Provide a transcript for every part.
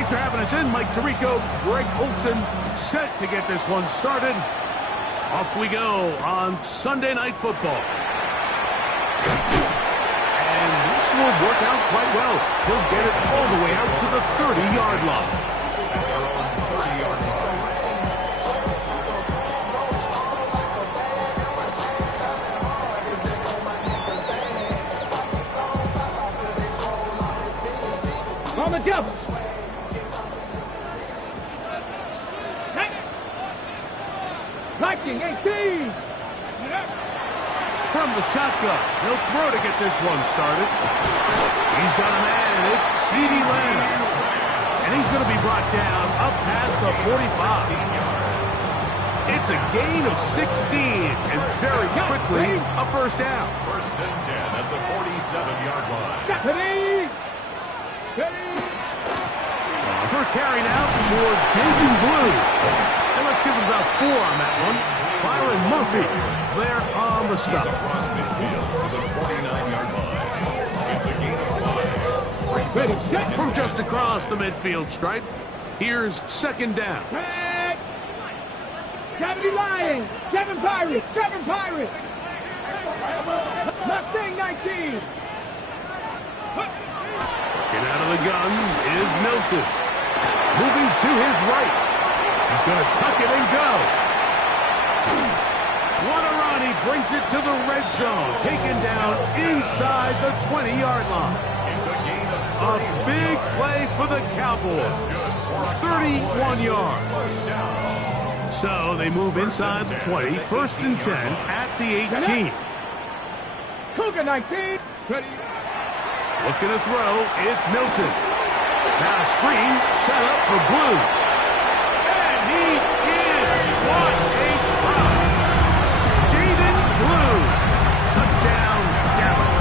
Thanks for having us in, Mike Tirico. Greg Olson set to get this one started. Off we go on Sunday Night Football. And this will work out quite well. He'll get it all the way out to the 30-yard line. On the double. Viking 18. From the shotgun, he'll throw to get this one started. He's got a man. It's CeeDee Lamb. And he's going to be brought down up past the 45. It's a gain of 16, and very quickly a first down. First and 10 at the 47-yard line. First carry now for Jaden Blue. And let's give him about 4 on that one. Byron Murphy there on the stop. Across midfield to the 49-yard line. It's a gain of 5. Ready, set from just across the midfield stripe. Here's second down. Kevin Lions. Kevin Pirates. Kevin Pirates. Mustang 19. Get out of the gun is Milton. Moving to his right. He's going to tuck it and go. What a run. He brings it to the red zone. Taken down inside the 20-yard line. A big play for the Cowboys. 31 yards. So they move inside the 20. First and 10 at the 18. Cougar 19. Looking to throw. It's Milton. Now a screen set up for Blue. And he's in. What a drop. Jaden Blue. Touchdown, Dallas.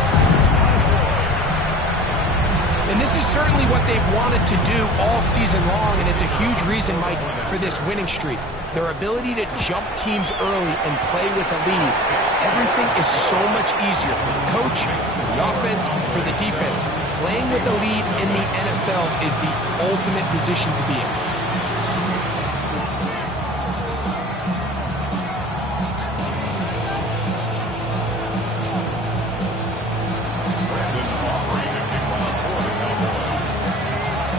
And this is certainly what they've wanted to do all season long, and it's a huge reason, Mike, for this winning streak. Their ability to jump teams early and play with a lead. Everything is so much easier for the coach, for the offense, for the defense. Playing with a lead in the NFL is the ultimate position to be in.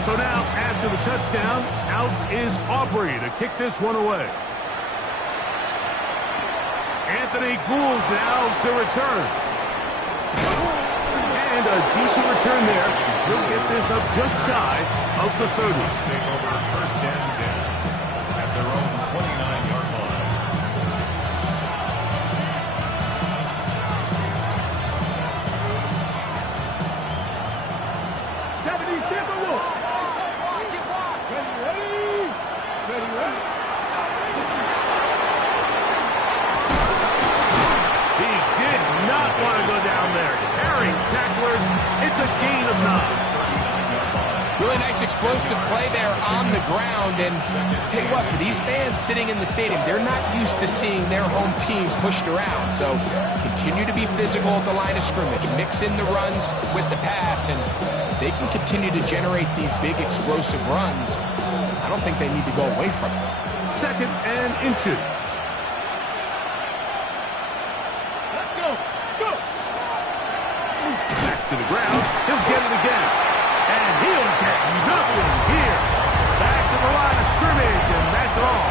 So now, after the touchdown, out is Aubrey to kick this one away. Anthony Gould now to return. And a decent return there. He'll get this up just shy of the 30. Take over first and 10 at their own 29-yard line. He did not want to go down there. Carrying tacklers. It's a gain of 9. Really nice explosive play there on the ground. And tell you what, for these fans sitting in the stadium, they're not used to seeing their home team pushed around. So continue to be physical at the line of scrimmage. Mix in the runs with the pass. And if they can continue to generate these big explosive runs, I don't think they need to go away from it. Second and inches. Let's go. Go. Back to the ground. He'll get it again. And he'll get nothing here. Back to the line of scrimmage, and that's all.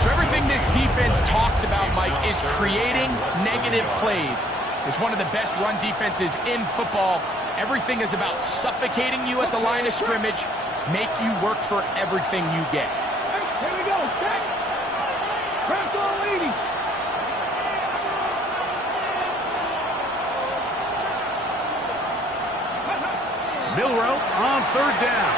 So everything this defense talks about, Mike, is creating negative plays. It's one of the best run defenses in football. Everything is about suffocating you at the line of scrimmage, make you work for everything you get. Here we go. Back. Press on leading. Milrow on third down.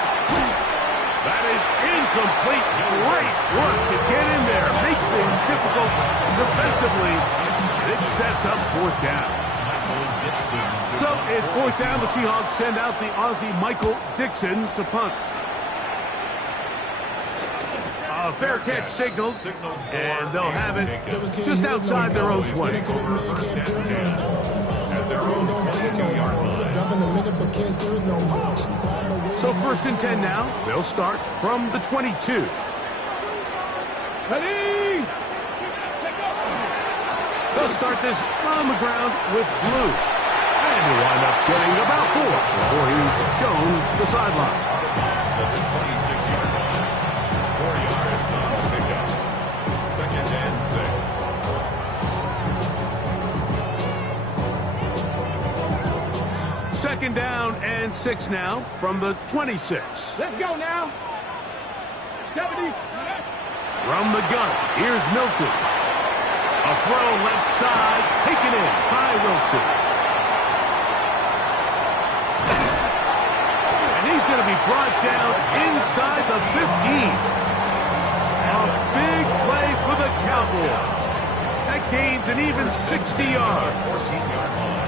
That is incomplete. Great work to get in there. Make things difficult defensively. It sets up fourth down. So it's fourth down. The Seahawks send out the Aussie Michael Dixon to punt. A fair catch signal, and they'll have it just outside their own 20. First and 10 at their own 22-yard line. Drop in the minute, but can't do it no more. So 1st and 10 now. They'll start from the 22. Ready? They'll start this on the ground with Blue. And he'll wind up getting about 4 before he's shown the sideline. At the 26-yard line. 4 yards on the pickup. 2nd and 6. 2nd down and 6 now from the 26. Let's go now. 70. From the gun, here's Milton. A throw left side, taken in by Wilson. And he's going to be brought down inside the 15. A big play for the Cowboys. That gains an even 60 yards. 14-yard line.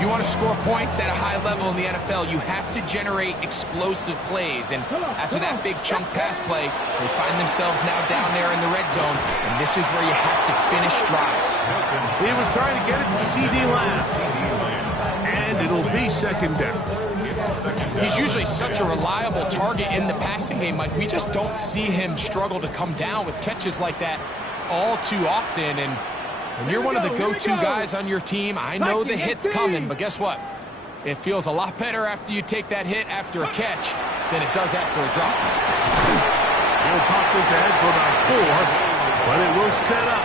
If you want to score points at a high level in the NFL, you have to generate explosive plays. And after that big chunk pass play, they find themselves now down there in the red zone. And this is where you have to finish drives. He was trying to get it to C.D. Lamb. And it'll be 2nd down. He's usually such a reliable target in the passing game. Like, we just don't see him struggle to come down with catches like that all too often. And when you're one of the go-to guys on your team, I know the hit's coming, but guess what? It feels a lot better after you take that hit after a catch than it does after a drop. He'll pop his head for about 4, but it will set up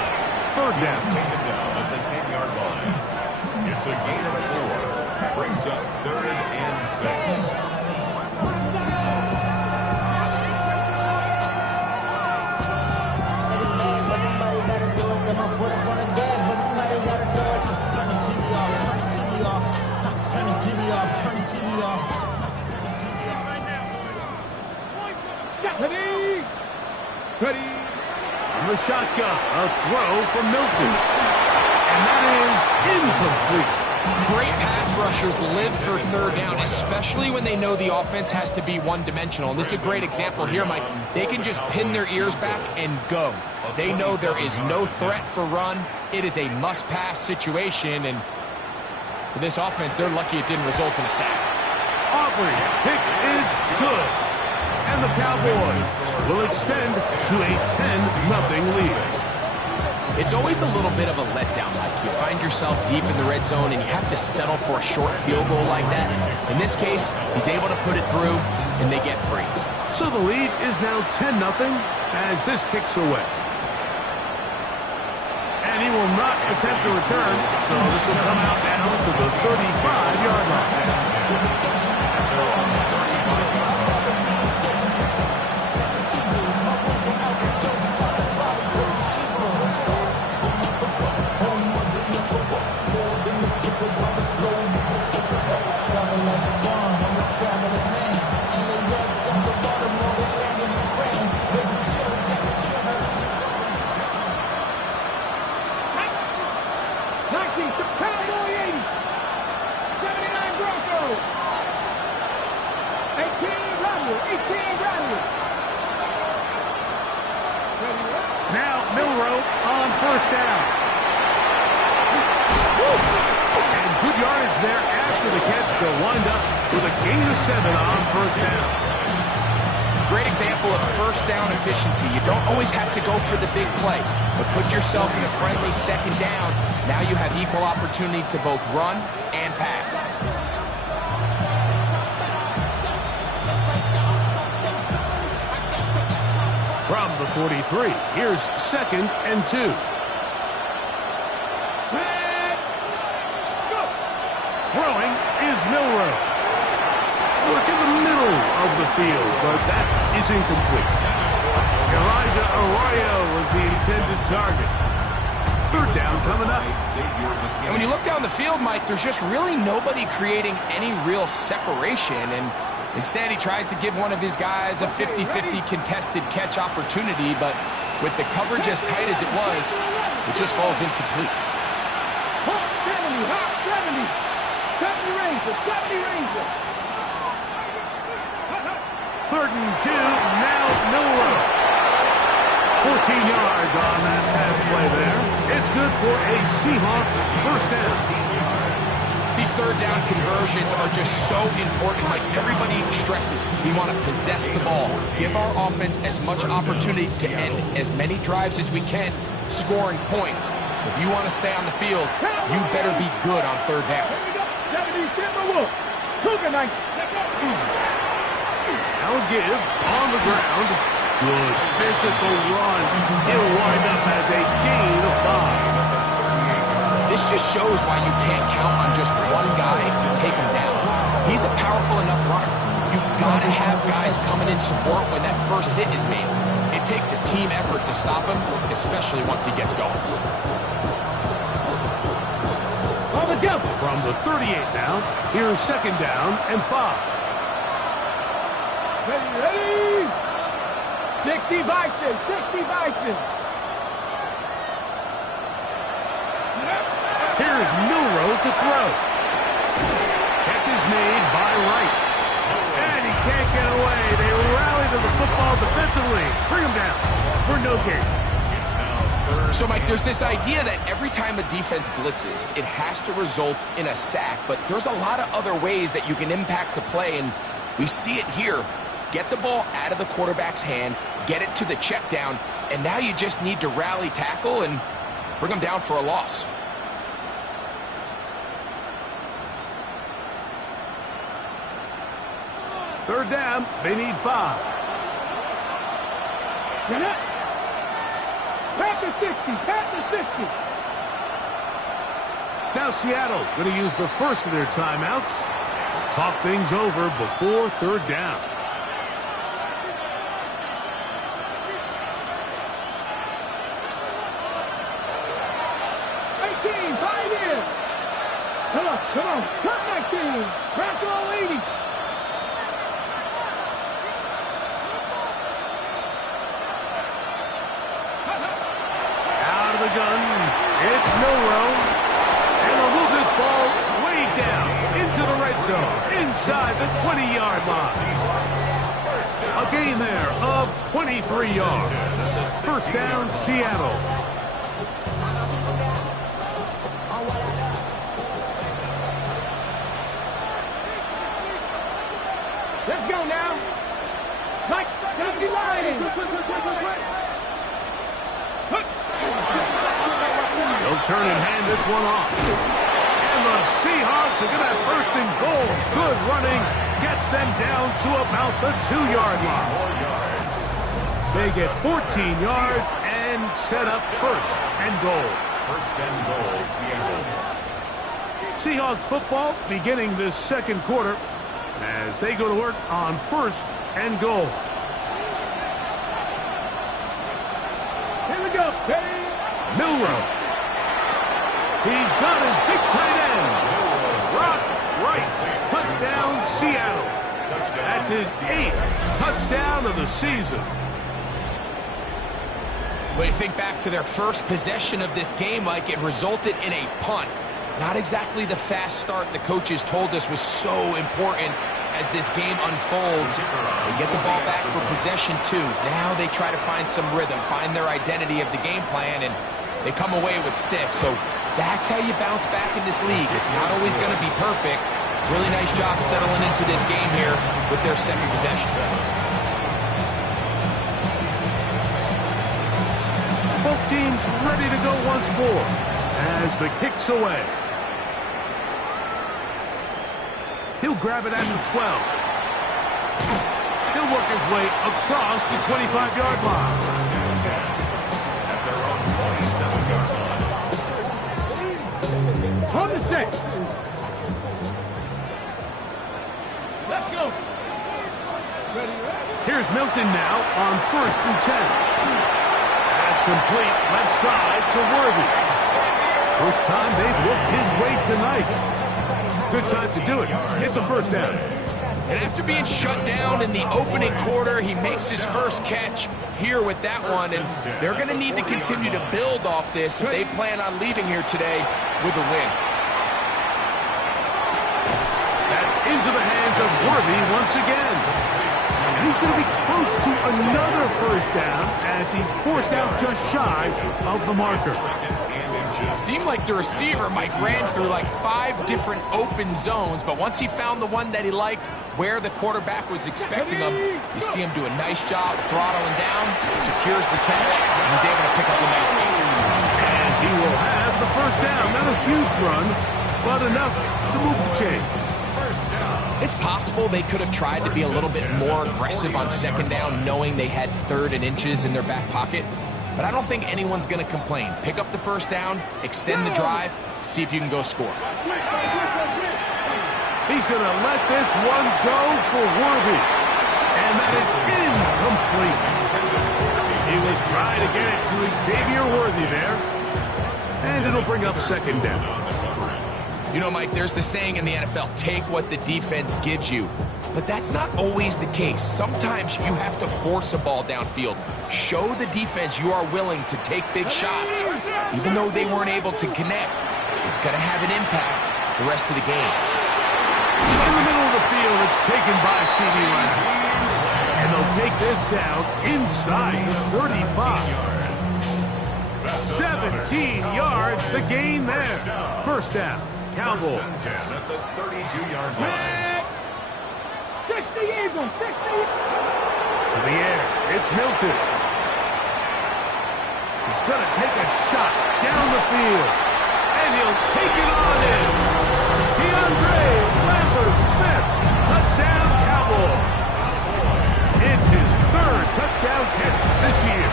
3rd down. Taken down at the 10-yard line. It's a gain of 4. Brings up 3rd and 6. Ready? Ready? On the shotgun, a throw from Milton. And that is incomplete. Great pass rushers live for 3rd down, especially when they know the offense has to be one-dimensional. And this is a great example here, Mike. They can just pin their ears back and go. They know there is no threat for run. It is a must-pass situation, and for this offense, they're lucky it didn't result in a sack. Aubrey's kick is good. And the Cowboys will extend to a 10-0 lead. It's always a little bit of a letdown. Like, you find yourself deep in the red zone and you have to settle for a short field goal like that. In this case, he's able to put it through, and they get free. So the lead is now 10-0 as this kicks away. And he will not attempt to return, so this will come out down to the 35-yard line. Now Milrow on 1st down. And good yardage there after the catch. They'll wind up with a gain of 7 on 1st down. Great example of 1st down efficiency. You don't always have to go for the big play, but put yourself in a friendly 2nd down. Now you have equal opportunity to both run and pass. From the 43, here's 2nd and 2. Throwing is Milrow. Look in the middle of the field, but that is incomplete. Elijah Arroyo was the intended target. 3rd down coming up. And when you look down the field, Mike, there's just really nobody creating any real separation, and instead he tries to give one of his guys a 50-50 contested catch opportunity, but with the coverage as tight as it was, it just falls incomplete. 70 Rangers. 3rd and 2, now Milrow. 14 yards on that pass play there. It's good for a Seahawks 1st down. These third down conversions are just so important. Like everybody stresses, we want to possess the ball, give our offense as much opportunity to end as many drives as we can, scoring points. So if you want to stay on the field, you better be good on third down. Now give on the ground. Good physical run. He'll wind up as a gain of 5. This just shows why you can't count on just one guy to take him down. He's a powerful enough runner. You've got to have guys coming in support when that first hit is made. It takes a team effort to stop him, especially once he gets going. From the 38 now, here's second down and 5. Ready? 60 Bison, 60 Bison. Here's Milrow to throw. Catch is made by Wright. And he can't get away. They rally to the football defensively. Bring him down for no gain. So, Mike, there's this idea that every time a defense blitzes, it has to result in a sack. But there's a lot of other ways that you can impact the play, and we see it here. Get the ball out of the quarterback's hand, get it to the check down, and now you just need to rally tackle and bring them down for a loss. Third down, they need 5. Pat the 60, pat the 60. Now Seattle going to use the first of their timeouts. Talk things over before third down. Come on, cut that team. Crack all 80. Out of the gun, it's Milrow. And they'll move this ball way down into the red zone, inside the 20-yard line. A gain there of 23 yards. First down, Seattle. Let's go now. Mike, let's be lying. They'll turn and hand this one off. And the Seahawks are going to have first and goal. Good running. Gets them down to about the 2-yard line. They get 14 yards and set up first and goal. First and goal, Seattle. Seahawks football beginning this second quarter as they go to work on first and goal. Here we go. Ready? Milrow. He's got his big tight end. Rock right. Touchdown, Seattle. That's his 8th touchdown of the season. When you think back to their first possession of this game, like it resulted in a punt. Not exactly the fast start the coaches told us was so important as this game unfolds. They get the ball back for possession 2. Now they try to find some rhythm, find their identity of the game plan, and they come away with 6. So that's how you bounce back in this league. It's not always going to be perfect. Really nice job settling into this game here with their second possession. Both teams ready to go once more as the kick's away. He'll grab it at the 12. He'll work his way across the 25-yard line. At their own 27-yard line. On the 6. Let's go. Here's Milton now on first and 10. That's complete left side to Worthy. First time they've looked his way tonight. Good time to do it. It's a first down. And after being shut down in the opening quarter, he makes his first catch here with that one. And they're going to need to continue to build off this if they plan on leaving here today with a win. That's into the hands of Worthy once again. And he's going to be close to another first down as he's forced out just shy of the marker. inches. Seemed like the receiver, Mike, ran through like 5 different open zones, but once he found the one that he liked, where the quarterback was expecting him, you see him do a nice job throttling down, secures the catch, and he's able to pick up a nice gain. And he will have the first down. Not a huge run, but enough to move the chains. It's possible they could have tried to be a little bit more aggressive on second down, knowing they had 3rd and inches in their back pocket. But I don't think anyone's going to complain. Pick up the first down, extend the drive, see if you can go score. He's going to let this one go for Worthy. And that is incomplete. He was trying to get it to Xavier Worthy there. And it'll bring up second down. You know, Mike, there's the saying in the NFL, take what the defense gives you. But that's not always the case. Sometimes you have to force a ball downfield. Show the defense you are willing to take big shots. Even though they weren't able to connect, it's going to have an impact the rest of the game. In the middle of the field, it's taken by C.D. Lamb. And they'll take this down inside the 35. 17 yards, the gain there. First down, Cowboys. First and 10 at the 32-yard line. 60 Eagles, 60. To the air, it's Milton. He's going to take a shot down the field. And he'll take it on in. DeAndre Lambert-Smith, touchdown Cowboys. It's his 3rd touchdown catch this year.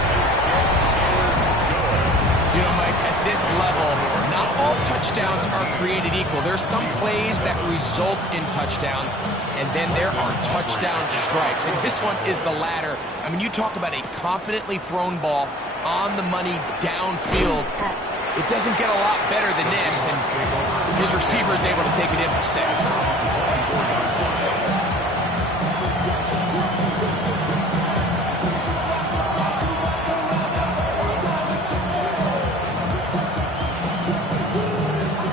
You know, Mike, at this level, not all touchdowns are created equal. There's some plays that result in touchdowns, and then there are touchdown strikes. And this one is the latter. I mean, you talk about a confidently thrown ball on the money downfield. It doesn't get a lot better than this, and his receiver is able to take it in for 6.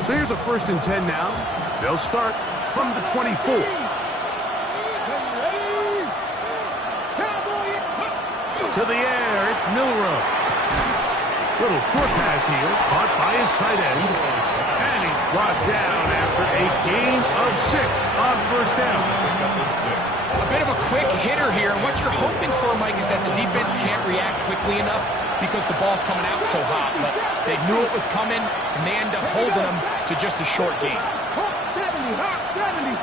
So here's a 1st and 10 now. They'll start from the 24. To the air, it's Milroe. Little short pass here, caught by his tight end. And he's brought down after a gain of 6 on first down. A bit of a quick hitter here, and what you're hoping for, Mike, is that the defense can't react quickly enough because the ball's coming out so hot. But they knew it was coming, and they end up holding them to just a short gain. 70, hot 70.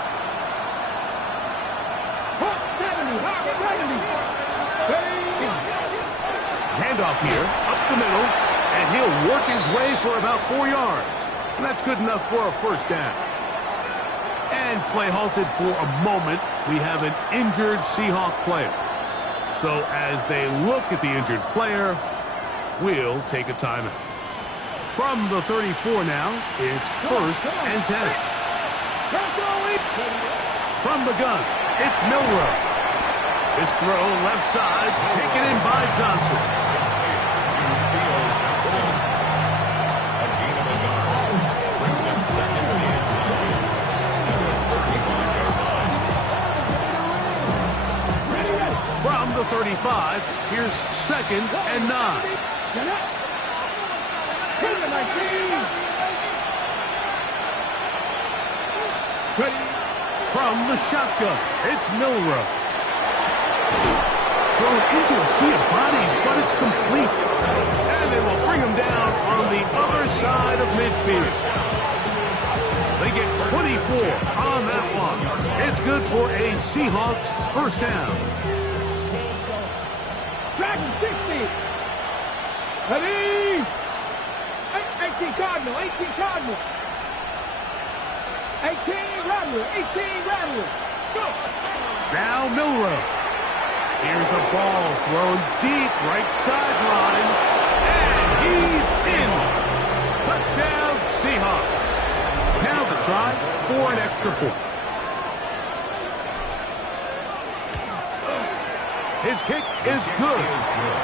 Hot 70, hot 70. Handoff here, up the middle, and he'll work his way for about 4 yards. And that's good enough for a first down. And play halted for a moment. We have an injured Seahawk player. So as they look at the injured player, we'll take a timeout. From the 34 now, it's 1st and 10. From the gun, it's Milroe. This throw left side, taken in by Johnson. From the 35, here's 2nd and 9. From the shotgun, it's Milroe. Thrown into a sea of bodies, but it's complete. And they will bring him down on the other side of midfield. They get 24 on that one. It's good for a Seahawks first down. Dragon 60. Ready? 18 Cardinal, 18 Cardinal. 18 Rattler, 18 Rattler. Go. Now Milroe. Here's a ball thrown deep right sideline. And he's in. Touchdown Seahawks. Now the try for an extra point. His kick is good.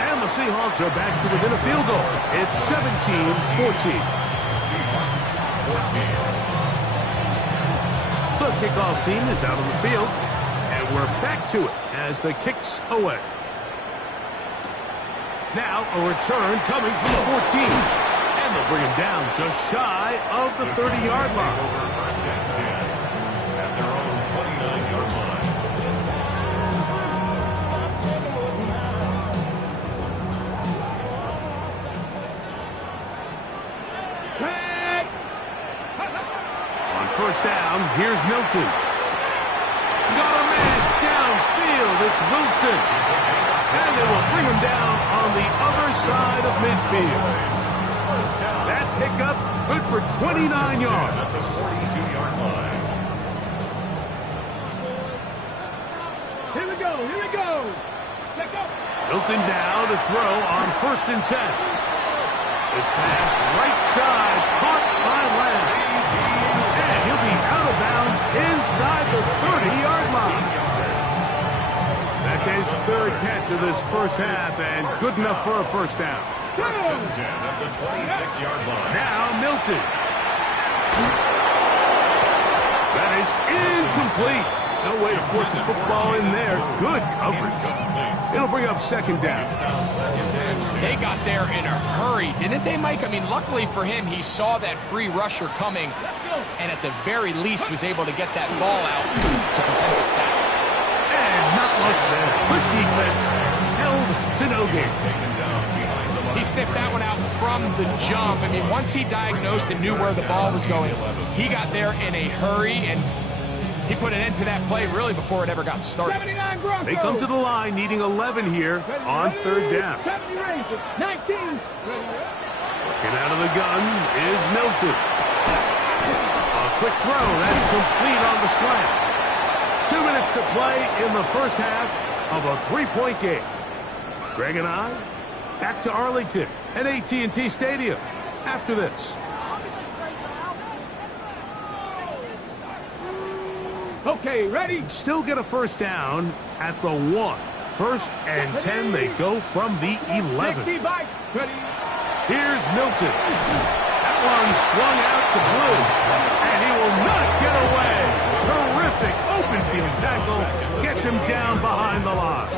And the Seahawks are back to within a field goal. It's 17-14. The kickoff team is out on the field. And we're back to it as the kick's away. Now a return coming from the 14. And And they'll bring him down just shy of the 30-yard line. First and 10 at their own 29-yard line. On first down, here's Milton. Got a man downfield. It's Wilson. And they will bring him down on the other side of midfield. That pickup good for 29 yards. At the 42-yard line. Here we go. Here we go. Let's go. Milton now to throw on first and 10. This pass right side caught by Lamb. And he'll be out of bounds inside the 30-yard line. That's his third catch of this first half and good enough for a first down. First and 10 at the 26-yard line. Now Milton. That is incomplete. No way to force the football in there. Good coverage. It'll bring up second down. They got there in a hurry, didn't they, Mike? I mean, luckily for him, he saw that free rusher coming and at the very least was able to get that ball out to prevent the sack. And not much there. Good defense. Held to no gain. He sniffed that one out from the jump. I mean, once he diagnosed and knew where the ball was going, he got there in a hurry, and he put an end to that play really before it ever got started. They come to the line needing 11 here on third down. 70 Rangers. 19. Working out of the gun is Milton. A quick throw. That's complete on the slant. 2 minutes to play in the first half of a 3-point game. Greg and I back to Arlington at AT&T Stadium after this. Okay, ready? Still get a first down at the 1. First and 10, they go from the 11. Ready? Here's Milton. That one swung out to Blue, and he will not get away. Terrific open field tackle. Gets him down behind the line.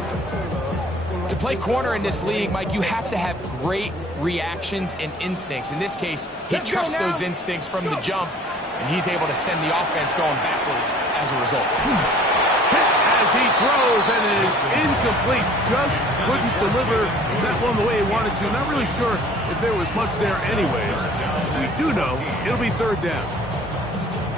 To play corner in this league, Mike, you have to have great reactions and instincts. In this case, he trusts those instincts from the jump, and he's able to send the offense going backwards as a result. As he throws, and it is incomplete. Just couldn't deliver that one the way he wanted to. Not really sure if there was much there anyways. We do know it'll be third down.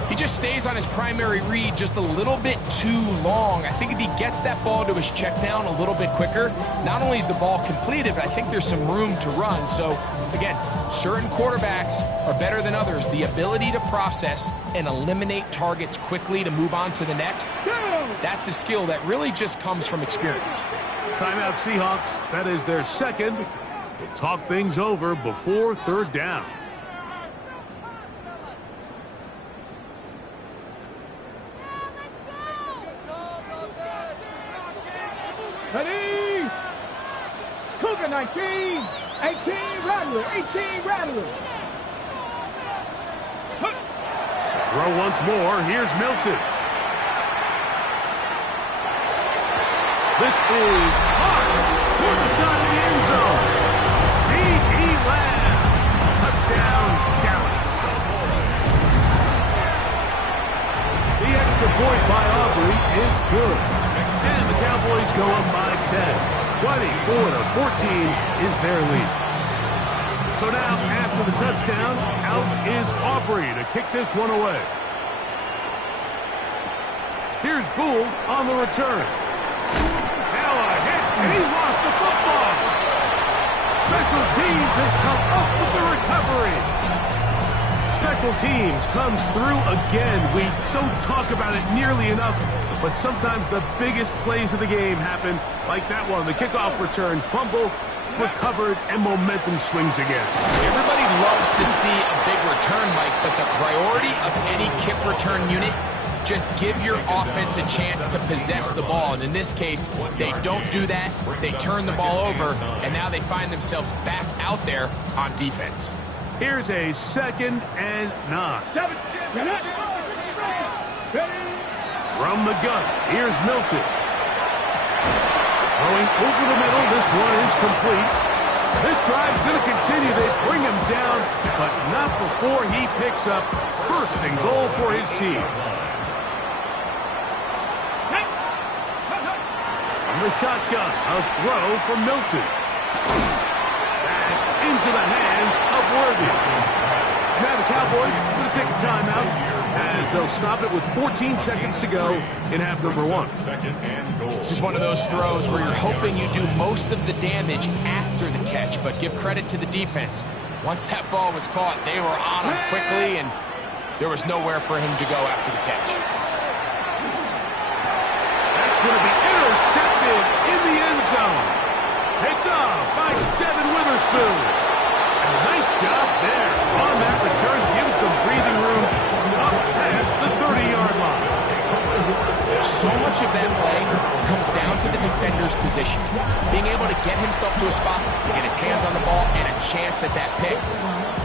He just stays on his primary read just a little bit too long. I think if he gets that ball to his check down a little bit quicker, not only is the ball completed, but I think there's some room to run. So, again, certain quarterbacks are better than others. The ability to process and eliminate targets quickly to move on to the next, that's a skill that really just comes from experience. Timeout Seahawks. That is their second. We'll talk things over before third down. Ready? Cougar 19. 18 Rattler. 18 Rattler. Throw once more. Here's Milton. This is hot toward the side of the end zone. C.D. Lamb. Touchdown, Dallas. The extra point by Aubrey is good. And the Cowboys go up by 10. 24-14 is their lead. So now, after the touchdown, out is Aubrey to kick this one away. Here's Gould on the return. Now a hit, and he lost the football. Special teams has come up with the recovery. Special teams comes through again. We don't talk about it nearly enough, but sometimes the biggest plays of the game happen like that one. The kickoff return, fumble, recovered, and momentum swings again. Everybody loves to see a big return, Mike, but the priority of any kick return unit, just give your offense a chance to possess the ball. And in this case, they don't do that. They turn the ball over, and now they find themselves back out there on defense. Here's a 2nd and 9. From the gun, here's Milton. Throwing over the middle, this one is complete. This drive's going to continue. They bring him down, but not before he picks up first and goal for his team. From the shotgun, a throw from Milton. That's into the hands of Worthy. Now the Cowboys are going to take a timeout as they'll stop it with 14 seconds to go in half number one. This is one of those throws where you're hoping you do most of the damage after the catch, but give credit to the defense. Once that ball was caught, they were on him quickly, and there was nowhere for him to go after the catch. That's going to be intercepted in the end zone. Picked off by Devin Witherspoon. And a nice job there on that return. Gives them breathing room up past the 30-yard line. So much of that play comes down to the defender's position. Being able to get himself to a spot, get his hands on the ball, and a chance at that pick.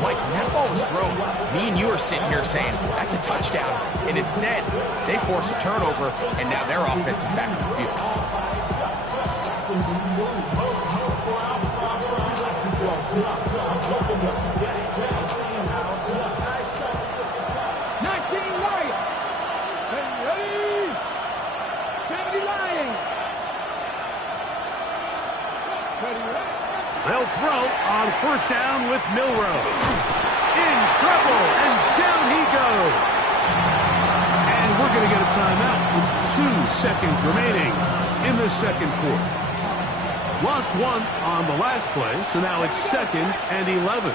Mike, when that ball was thrown, me and you are sitting here saying, that's a touchdown. And instead, they force a turnover, and now their offense is back on the field. They'll throw on first down with Milroe. In trouble, and down he goes. And we're going to get a timeout with 2 seconds remaining in the second quarter. Lost one on the last play, so now it's 2nd and 11.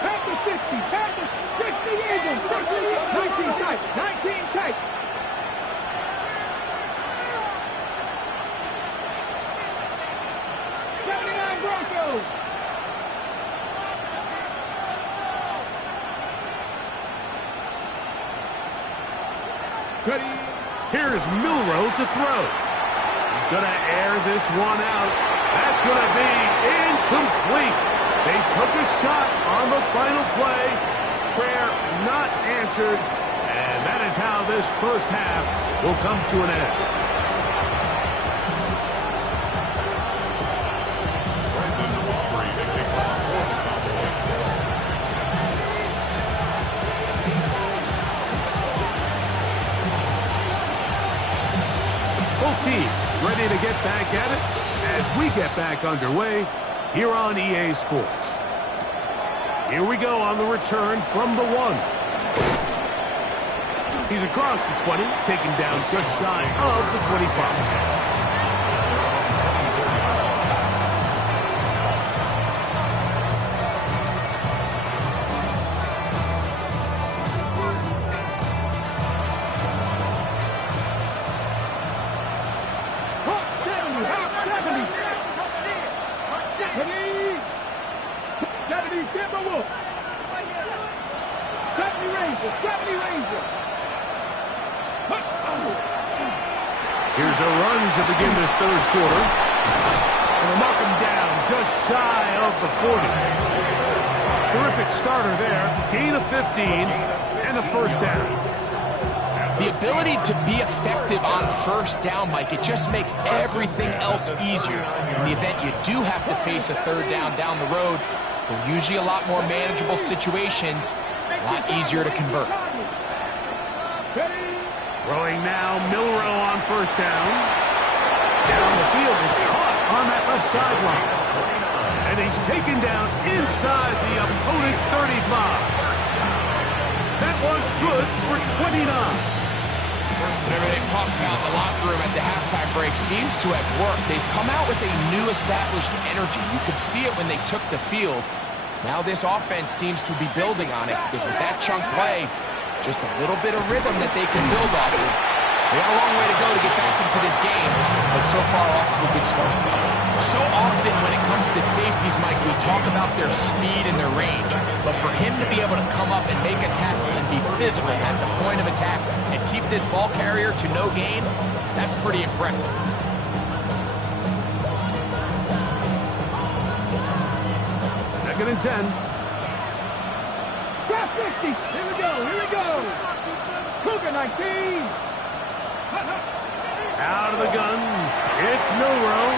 Back to 60, back to 60 Eagles, 19 tight, 19 tight. Broncos. Ready. Here's Milroe to throw. He's going to air this one out. That's going to be incomplete. They took a shot on the final play. Prayer not answered. And that is how this first half will come to an end. Both teams ready to get back at it as we get back underway here on EA Sports. Here we go on the return from the 1. He's across the 20, taken down just shy of the 25. Here's a run to begin this third quarter. And they'll knock him down just shy of the 40. Terrific starter there. Gain of 15 and a first down. The ability to be effective on first down, Mike, it just makes everything else easier. In the event you do have to face a third down the road, they're usually a lot more manageable situations, a lot easier to convert. Throwing now, Milroe on first down. Down the field, it's caught on that left sideline. And he's taken down inside the opponent's 35. That one good for 29. Whatever they've talked about in the locker room at the halftime break seems to have worked. They've come out with a new established energy. You could see it when they took the field. Now this offense seems to be building on it because with that chunk play, just a little bit of rhythm that they can build off of. They got a long way to go to get back into this game, but so far off to a good start. So often when it comes to safeties, Mike, we talk about their speed and their range, but for him to be able to come up and make a tackle and be physical at the point of attack and keep this ball carrier to no gain, that's pretty impressive. Second and 10. Drop 50. Here we go. Here we go. Cougar 19. Out of the gun. It's Milroe.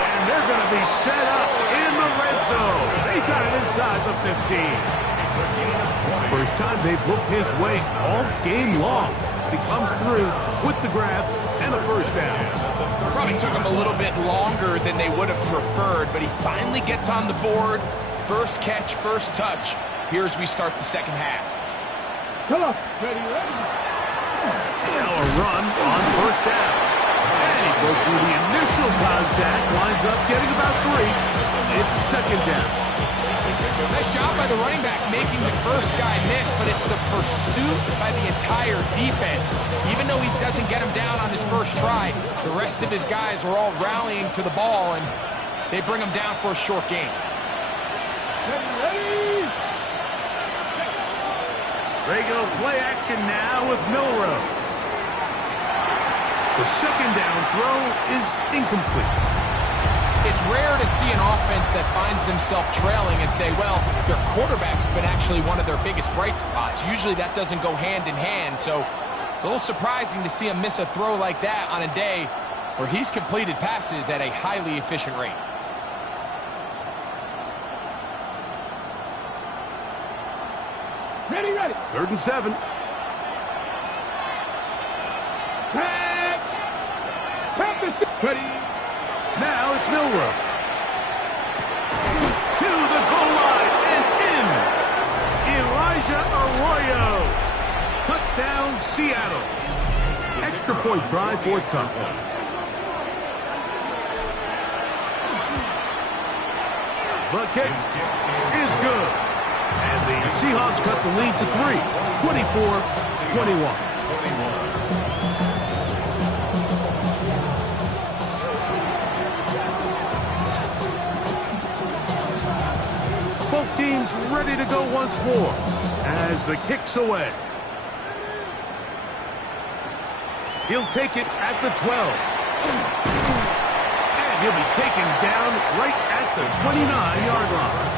And They're going to be set up in the red zone. They got it inside the 15. First time they've looked his way all game long. But he comes through with the grab and a first down. Probably took him a little bit longer than they would have preferred, but he finally gets on the board. First catch, first touch. Here as we start the second half. Come on. Ready. Now a run on first down. And he broke through the initial contact, winds up getting about 3. It's second down. Nice job by the running back making the first guy miss, but it's the pursuit by the entire defense. Even though he doesn't get him down on his first try, the rest of his guys are all rallying to the ball, and they bring him down for a short gain. They go play action now with Milrow. The second down throw is incomplete. It's rare to see an offense that finds themselves trailing and say, well, their quarterback's been actually one of their biggest bright spots. Usually that doesn't go hand in hand, so it's a little surprising to see him miss a throw like that on a day where he's completed passes at a highly efficient rate. Ready. 3rd and 7. Ready. Now it's Milrow. To the goal line and in. Elijah Arroyo. Touchdown, Seattle. Extra point try, 4th time. The kick is good. And the Seahawks cut the lead to 3, 24-21. Both teams ready to go once more as the kick's away. He'll take it at the 12. And he'll be taken down right at the 29-yard line.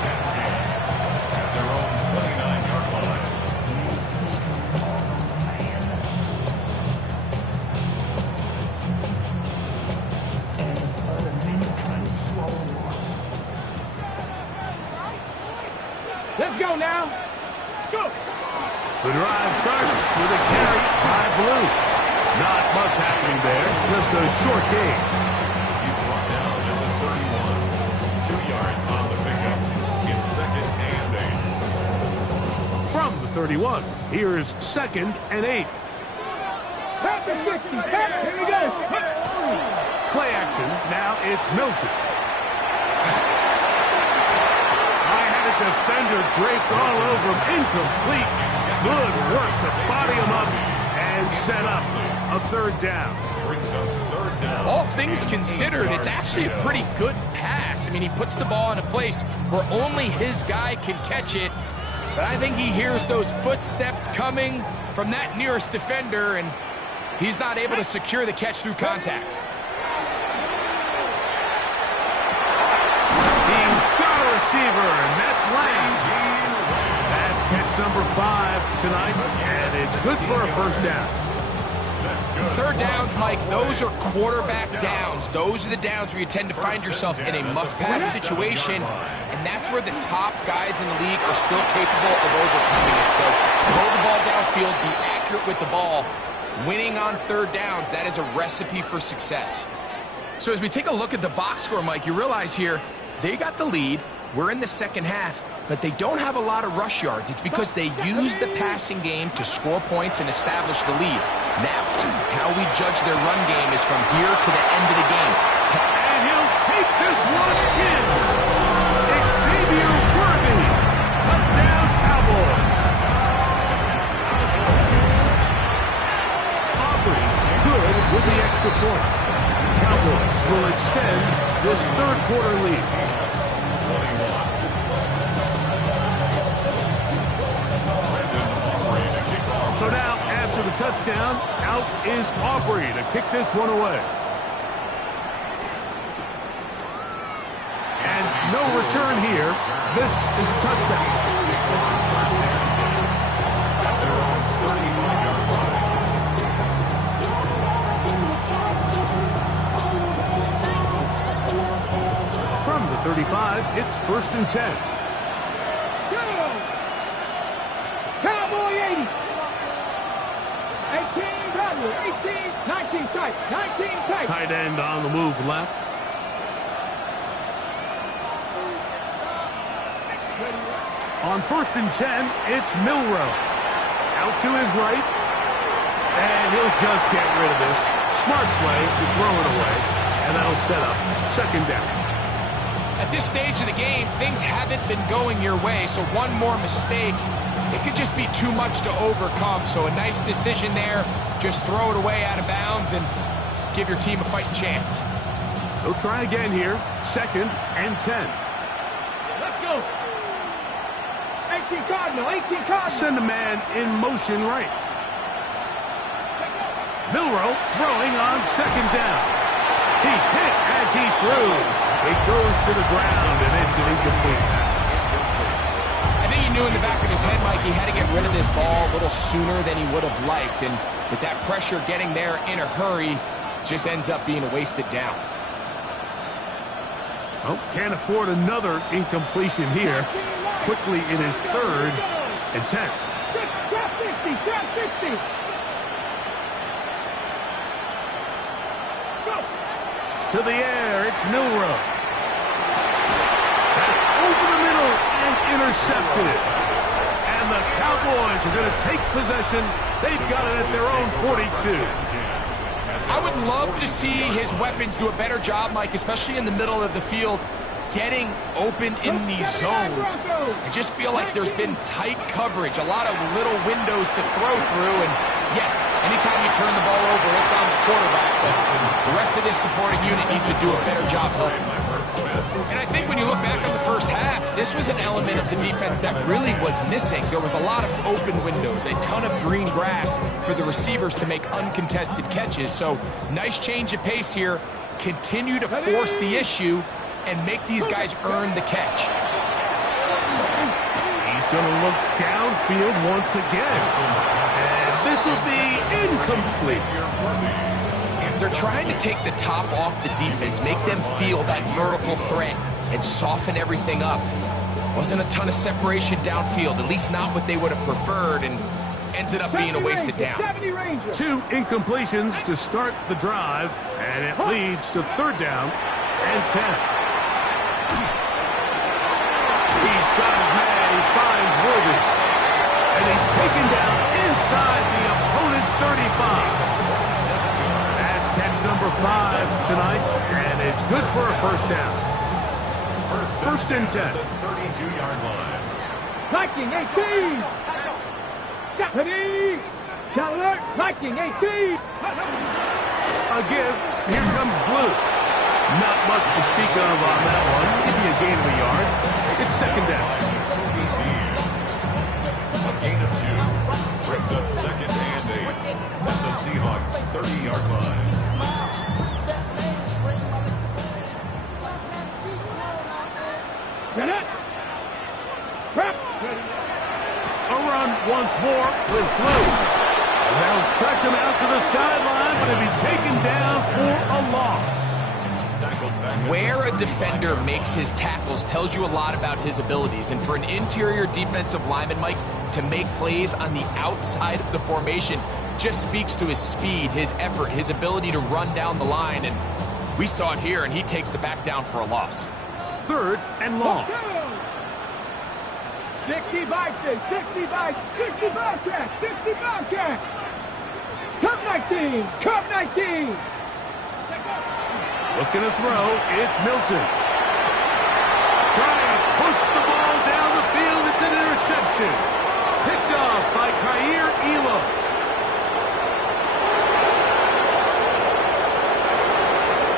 Their own 29-yard line. Let's go now. Let's go. The drive starts with a carry by Blue. Not much happening there, just a short gain. He's brought down at the 31. 2 yards on the pickup. It's 2nd and 8. From the 31, here's 2nd and 8. Back to 60. Here we go. Play action, now it's Milton. Defender draped all over him, incomplete. Good work to body him up and set up a 3rd down. All things considered, it's actually a pretty good pass. I mean, he puts the ball in a place where only his guy can catch it, but I think he hears those footsteps coming from that nearest defender, and he's not able to secure the catch through contact. Receiver, and that's Lang. That's catch number 5 tonight, and it's good for a first down. 3rd downs, Mike, those are quarterback downs. Those are the downs where you tend to find yourself in a must-pass situation, and that's where the top guys in the league are still capable of overcoming it. So throw the ball downfield, be accurate with the ball. Winning on 3rd downs, that is a recipe for success. So as we take a look at the box score, Mike, you realize here, they got the lead. We're in the second half, but they don't have a lot of rush yards. It's because they use the passing game to score points and establish the lead. Now, how we judge their run game is from here to the end of the game. And he'll take this one in. Xavier Worthy. Touchdown, Cowboys. Aubrey's good with the extra point. Cowboys will extend this 3rd quarter lead. So now, after the touchdown, out is Aubrey to kick this one away. And no return here. This is a touchdown. 35, it's 1st and 10. Go! Cowboy 80. 18, Cowboy, 18, 19 tight, 19 tight. Tight end on the move left. On 1st and 10, it's Milrow. Out to his right. And he'll just get rid of this. Smart play to throw it away. And that'll set up 2nd down. At this stage of the game, things haven't been going your way, so one more mistake, it could just be too much to overcome. So a nice decision there. Just throw it away out of bounds and give your team a fighting chance. He'll try again here. 2nd and 10. Let's go. 18 Cardinal, 18 Cardinal. Send a man in motion right. Milrow throwing on 2nd down. He's hit as he throws. He throws to the ground, and it's an incomplete pass. I think he knew in the back of his head, Mike, he had to get rid of this ball a little sooner than he would have liked. And with that pressure getting there in a hurry, just ends up being a wasted down. Oh, can't afford another incompletion here. Quickly in his 3rd and 10. Trap 50, trap 50. Go. To the air, it's Milrow. That's over the middle and intercepted. And the Cowboys are going to take possession. They've got it at their own 42. I would love to see his weapons do a better job, Mike, especially in the middle of the field, getting open in these zones. I just feel like there's been tight coverage, a lot of little windows to throw through, and yes, anytime you turn the ball over, it's on the quarterback, but the rest of this supporting unit needs to do a better job helping. And I think when you look back on the first half, this was an element of the defense that really was missing. There was a lot of open windows, a ton of green grass for the receivers to make uncontested catches. So nice change of pace here. Continue to force the issue and make these guys earn the catch. He's going to look downfield once again. And this will be incomplete. They're trying to take the top off the defense, make them feel that vertical threat, and soften everything up. Wasn't a ton of separation downfield, at least not what they would have preferred, and ends it up being a wasted down. 2 incompletions to start the drive, and it leads to 3rd down and 10. He's got his man, he finds Worthers, and he's taken down inside the opponent's 35. That's catch number 5 tonight, and it's good for a 1st down. 1st and 10. 32-yard line. Viking 18. Ready. Alert. Viking 18. A give. Here comes Blue. Not much to speak of on that one. Maybe a gain of a yard. It's 2nd down. A gain of 2 brings up 2nd and 8 at the Seahawks 30-yard line. Get it. Prep. A run once more with Blue. And they'll stretch him out to the sideline, but he'll be taken down for a loss. Where a defender makes his tackles tells you a lot about his abilities. And for an interior defensive lineman, Mike, to make plays on the outside of the formation just speaks to his speed, his effort, his ability to run down the line. And we saw it here, and he takes the back down for a loss. 3rd and long. 60 Bison, 60 Bison, 60 Bobcat, 60 Bobcat. Cup 19, Cup 19. Looking to throw, it's Milton. Trying to push the ball down the field, it's an interception. Picked off by Khair Elam.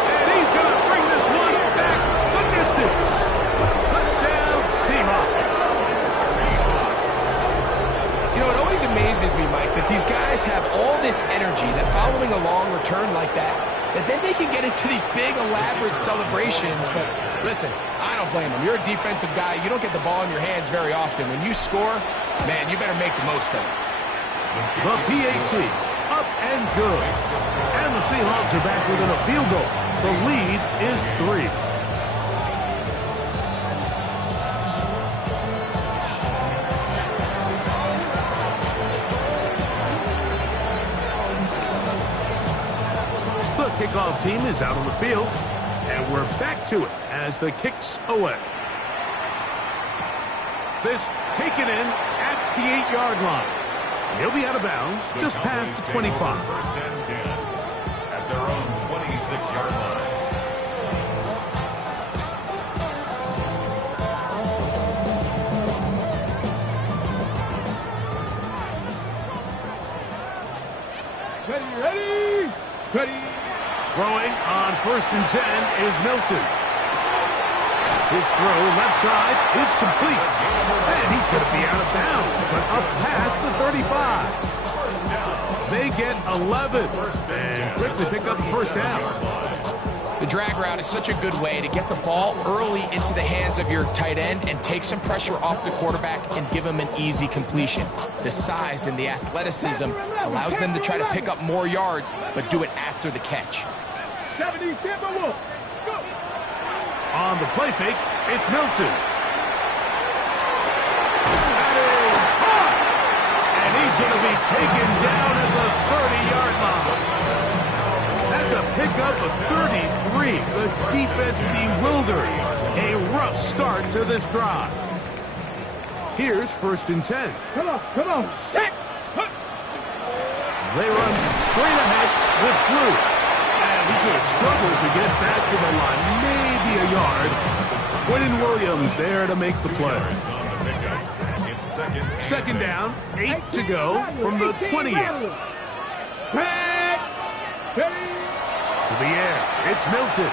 And he's going to bring this one back the distance. Touchdown, Seahawks. You know, it always amazes me, Mike, that these guys have all this energy, that following a long return like that then they can get into these big, elaborate celebrations. But listen, I don't blame them. You're a defensive guy. You don't get the ball in your hands very often. When you score, man, you better make the most of it. The PAT, up and good. And the Seahawks are back within a field goal. The lead is 3. kickoff team is out on the field, and we're back to it as the kick's away. This taken in at the 8-yard line. He'll be out of bounds just past the 25. First and 10 at their own 26-yard line. Ready. Throwing on first and 10 is Milton. His throw left side is complete. And he's going to be out of bounds, but up past the 35. They get 11 and quickly pick up the first down. The drag route is such a good way to get the ball early into the hands of your tight end and take some pressure off the quarterback and give him an easy completion. The size and the athleticism allows them to try to pick up more yards, but do it after the catch. 70, Tampa Wolf. Go. On the play fake, it's Milton. That is hot! And he's going to be taken down at the 30-yard line. That's a pickup of 33. The defense bewildered. A rough start to this drive. Here's first and 10. Come on. Set. They run straight ahead with Blue. And he's going to struggle to get back to the line. Maybe a yard. Quentin Williams there to make the play. Second down, 8 to go from the 20th. To the air, it's Milton.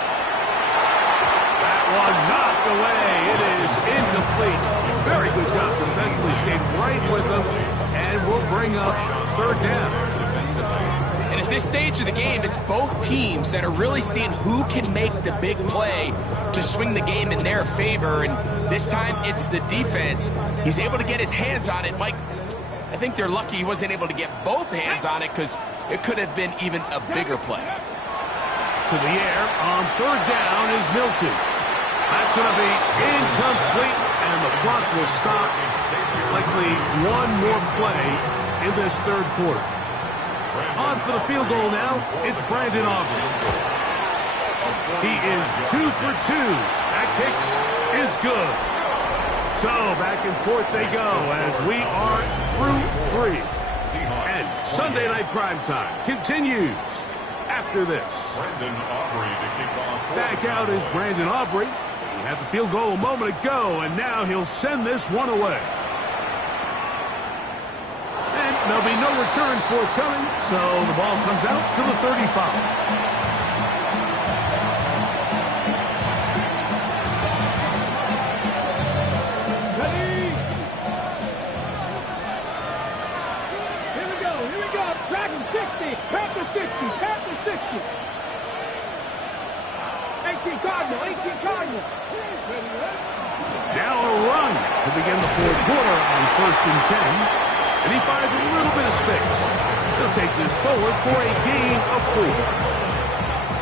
That one knocked away. It is incomplete. Very good job defensively. Stayed right with them and will bring up third down. And at this stage of the game, it's both teams that are really seeing who can make the big play to swing the game in their favor. And this time, it's the defense. He's able to get his hands on it. Mike, I think they're lucky he wasn't able to get both hands on it because it could have been even a bigger play. To the air on third down is Milton. That's going to be incomplete, and the clock will stop. Likely one more play in this third quarter. On for the field goal now, it's Brandon Aubrey. He is 2 for 2. That kick is good. So back and forth they go as we are through 3. And Sunday Night Primetime continues after this. Brandon Aubrey to kick off. Back out is Brandon Aubrey. He had the field goal a moment ago, and now he'll send this one away. And there'll be no return forthcoming, so the ball comes out to the 35. Past the 60. 18 Cardinal. Now a run to begin the fourth quarter on first and 10. And he finds a little bit of space. He'll take this forward for a gain of 4.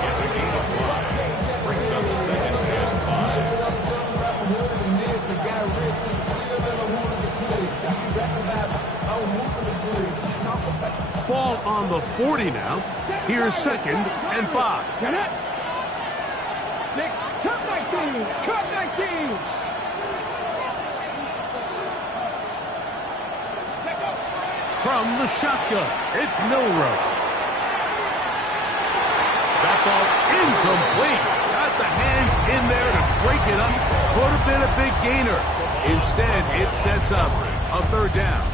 It's a gain of 1. Brings up second and 5. Ball on the 40 now. Here's second and 5. Get it. Cut 19. From the shotgun, it's Milrow. That ball incomplete. Got the hands in there to break it up. Could have been a big gainer. Instead, it sets up a third down.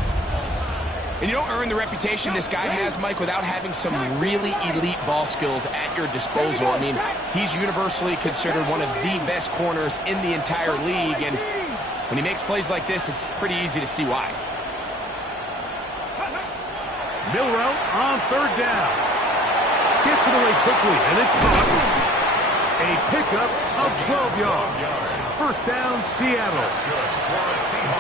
And you don't earn the reputation this guy has, Mike, without having some really elite ball skills at your disposal. I mean, he's universally considered one of the best corners in the entire league. And when he makes plays like this, it's pretty easy to see why. Milrow on third down. Gets it away quickly, and it's caught. A pickup of 12 yards. First down, Seattle.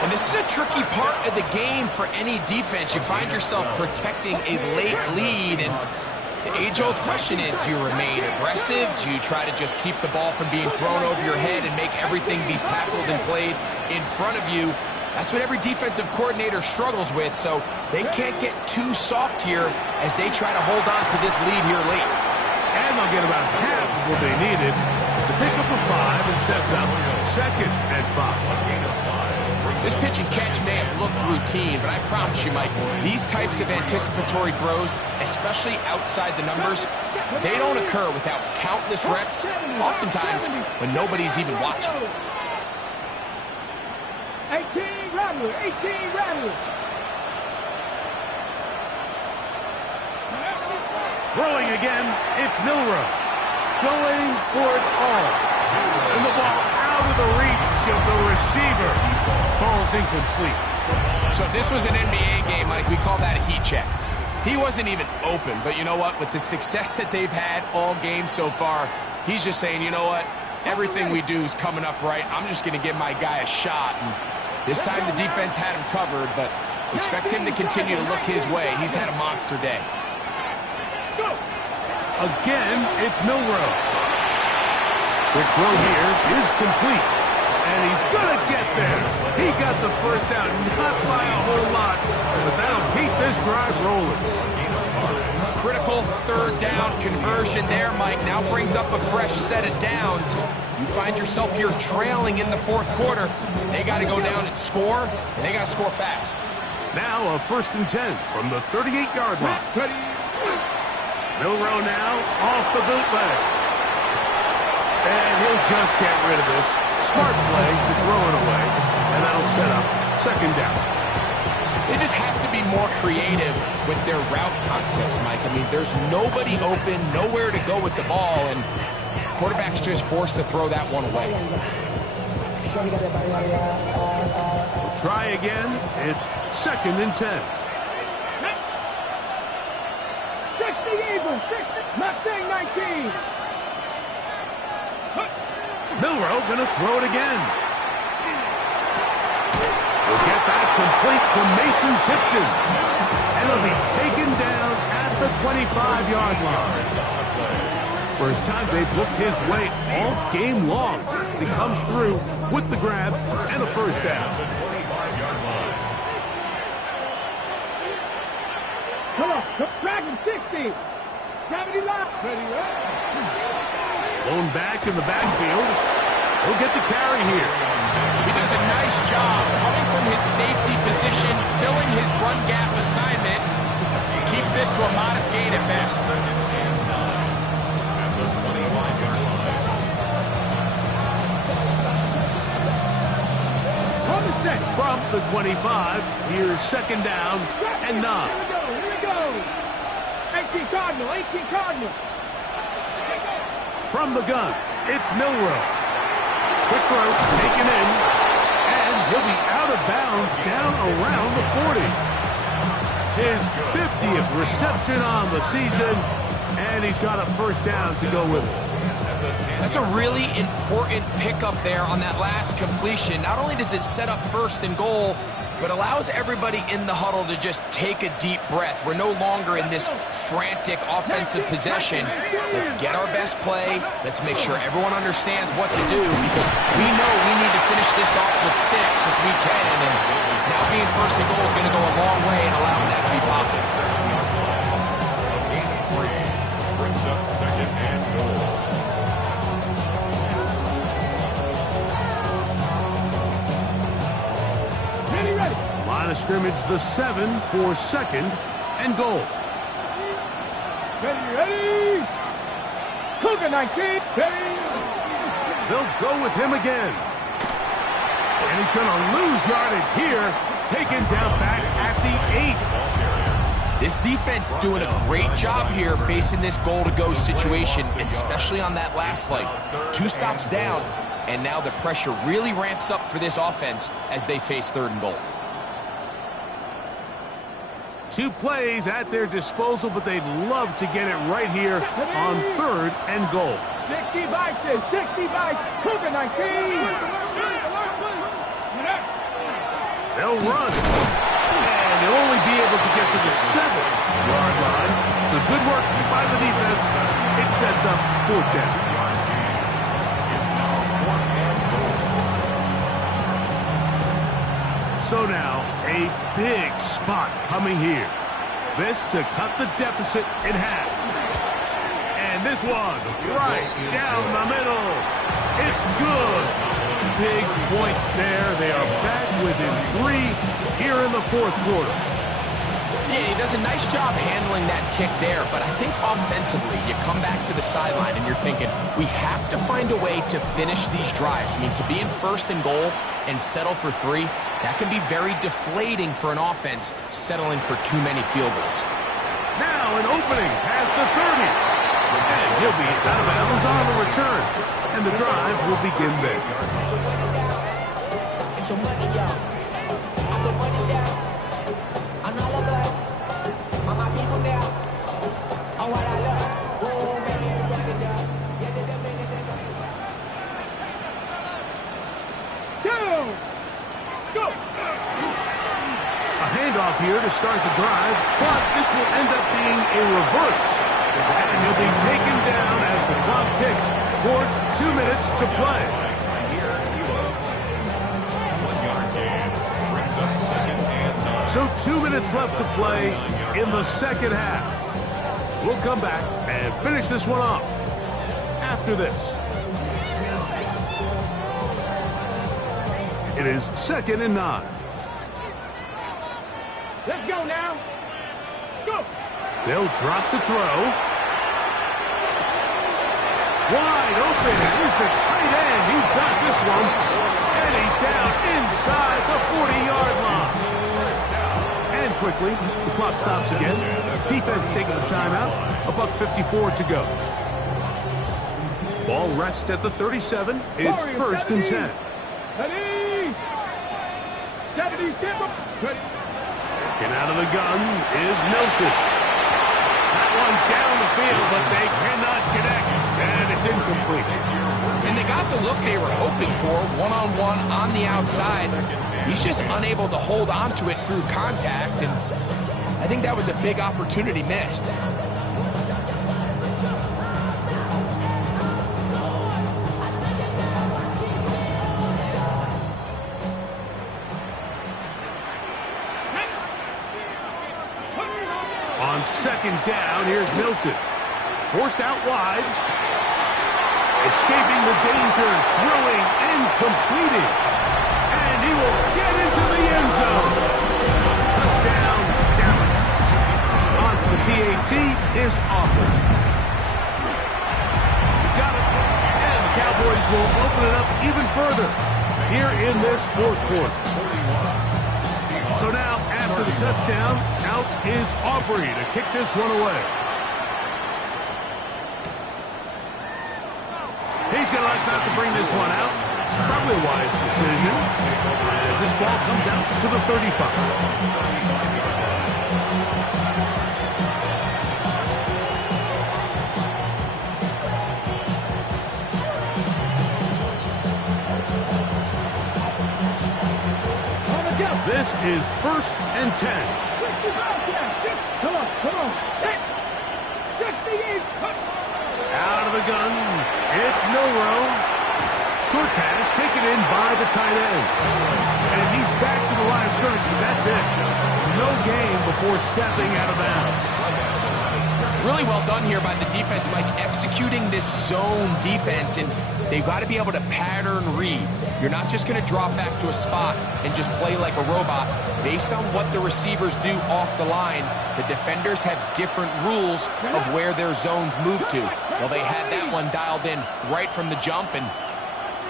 And this is a tricky part of the game for any defense. You find yourself protecting a late lead, and the age-old question is, do you remain aggressive? Do you try to just keep the ball from being thrown over your head and make everything be tackled and played in front of you? That's what every defensive coordinator struggles with, so they can't get too soft here as they try to hold on to this lead here late. And And they'll get about half of what they needed to pick up a 5 and sets up 2nd and 5. This pitch and catch may have looked routine, but I promise you, Mike, these types of anticipatory throws, especially outside the numbers, they don't occur without countless reps, oftentimes when nobody's even watching. 18 Rattler, 18 Rattler. Throwing again, it's Milroe. Going for it all. And the ball out of the reach of the receiver. Falls incomplete. So if this was an NBA game, Mike, we call that a heat check. He wasn't even open, but you know what? With the success that they've had all game so far, he's just saying, you know what? Everything we do is coming up right. I'm just going to give my guy a shot. And this time the defense had him covered, but expect him to continue to look his way. He's had a monster day. Again, it's Milroe. Quick throw here is complete. And he's going to get there. He got the first down, not by a whole lot, but that'll keep this drive rolling. Critical third down conversion there, Mike. Now brings up a fresh set of downs. You find yourself here trailing in the fourth quarter. They got to go down and score, and they got to score fast. Now a 1st and 10 from the 38-yard line. Milroe now off the bootleg. And he'll just get rid of this. Smart play to throw it away, and that'll set up 2nd down. They just have to be more creative with their route concepts, Mike. I mean, there's nobody open, nowhere to go with the ball, and quarterback's just forced to throw that one away. We'll try again. It's 2nd and 10. 60 even, 60, Mustang 19. Milroe gonna throw it again. We'll get that complete to Mason Tipton. And it'll be taken down at the 25-yard line. First time they've looked his way all game long. He comes through with the grab and a 1st down. Come on, Dragon 60. 70 line. Blown back in the backfield. He'll get the carry here. He does a nice job coming from his safety position, filling his run gap assignment. Keeps this to a modest gain at best. From the 25, here's 2nd down and 9. Here we go. 18 Cardinal, 18 Cardinal. From the gun, it's Milroe. Quick throw, taken in, and he'll be out of bounds down around the 40s. His 50th reception on the season, and he's got a 1st down to go with it. That's a really important pickup there on that last completion. Not only does it set up 1st and goal, but allows everybody in the huddle to just take a deep breath. We're no longer in this frantic offensive possession. Let's get our best play. Let's make sure everyone understands what to do, because we know we need to finish this off with 6 if we can. And now being 1st and goal is going to go a long way in allowing that to be possible. Gain of 3 brings up 2nd and goal. Line of scrimmage, the 7 for 2nd and goal. Ready. Cougar 19. Ready. They'll go with him again. And he's going to lose yardage here. Taken down back at the 8. This defense doing a great job here facing this goal-to-go situation, especially on that last play. 2 stops down, and now the pressure really ramps up for this offense as they face 3rd and goal. 2 plays at their disposal, but they'd love to get it right here on 3rd and goal. 60 boxes, 60 boxes, Cougar 19. They'll run. And they'll only be able to get to the 7th-yard line. So good work by the defense. It sets up 4th down. So now, a big spot coming here. This to cut the deficit in half. And this one right down the middle. It's good. Big points there. They are back within 3 here in the fourth quarter. Yeah, he does a nice job handling that kick there, but I think offensively, you come back to the sideline and you're thinking, we have to find a way to finish these drives. I mean, to be in first and goal and settle for 3, that can be very deflating for an offense settling for too many field goals. Now an opening past the 30. And he'll be out of bounds on the return. And the drive will begin there. A handoff here to start the drive, but this will end up being a reverse. And he'll be taken down as the clock ticks towards 2 minutes to play. So 2 minutes left to play in the second half. We'll come back and finish this one off after this. It is 2nd and 9. Let's go now. Let's go. They'll drop to throw. Wide open is the tight end. He's got this one. And he's down inside the 40-yard line. And quickly, the clock stops again. Defense taking the timeout. $1:54 to go. Ball rests at the 37. It's 1st and 10. Ready. 70, step up. Ready. And out of the gun is Milton. That one down the field, but they cannot connect. And it's incomplete. And they got the look they were hoping for, one-on-one on the outside. He's just unable to hold on to it through contact, and I think that was a big opportunity missed. On 2nd down, here's Milton. Forced out wide. Escaping the danger, throwing and completing. And he will get into the end zone. Touchdown, Dallas. On for the PAT is Aubrey. He's got it. And the Cowboys will open it up even further here in this fourth quarter. So now, after the touchdown, out is Aubrey to kick this one away. He's going to like not to bring this one out. Probably a wise decision as this ball comes out to the 35. This is 1st and 10. Come on. Out of the gun, it's Milrow. Short pass taken in by the tight end. And he's back to the line of scrimmage, but that's it. No gain before stepping out of bounds. Really well done here by the defense, Mike, executing this zone defense, and they've got to be able to pattern read. You're not just going to drop back to a spot and just play like a robot. Based on what the receivers do off the line, the defenders have different rules of where their zones move to. Well, they had that one dialed in right from the jump, and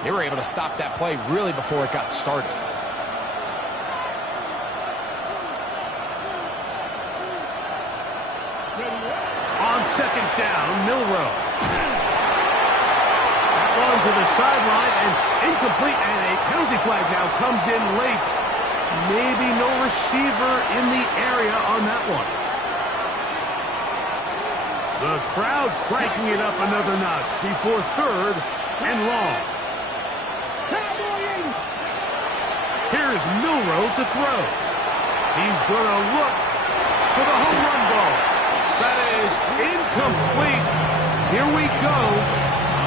they were able to stop that play really before it got started. On 2nd down, Milrow. That one to the sideline and incomplete, and a penalty flag now comes in late. Maybe no receiver in the area on that one. The crowd cranking it up another notch before 3rd and long. Here's Milrow to throw. He's going to look for the home run ball. That is incomplete. Here we go.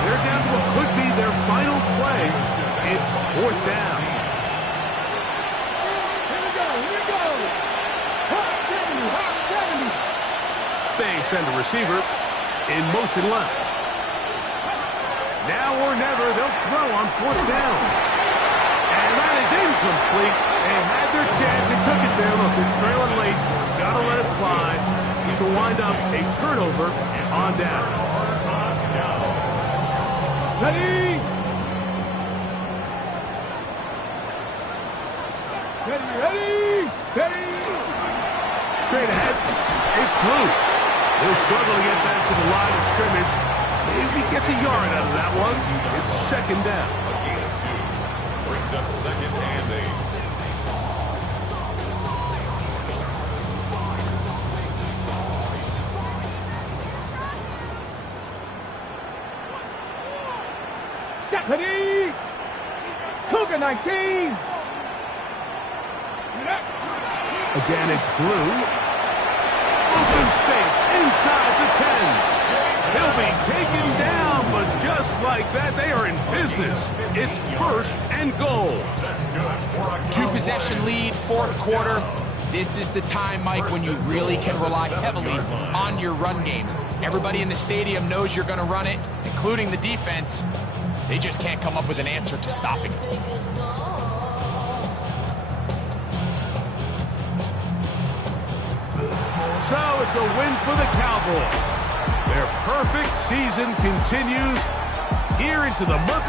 They're down to what could be their final play. It's 4th down. Here we go. Hot 70. They send a receiver. in motion left. Now or never, they'll throw on 4th down. And that is incomplete. They had their chance. They took it there. Look, they're trailing late. Gotta let it fly. This will wind up a turnover on down. Ready? Ready? Straight ahead. It's Blue. They'll struggle to get back to the line of scrimmage. Maybe gets a yard out of that one. It's 2nd down. A gain of 2. Brings up 2nd and 8. Ready? Cougar 19. Again, it's Blue. Open space inside the 10. He'll be taken down, but just like that, they are in business. It's 1st and goal. 2-possession lead, 4th quarter. This is the time, Mike, when you really can rely heavily on your run game. Everybody in the stadium knows you're going to run it, including the defense. They just can't come up with an answer to stopping it. So it's a win for the Cowboys. Their perfect season continues here into the month of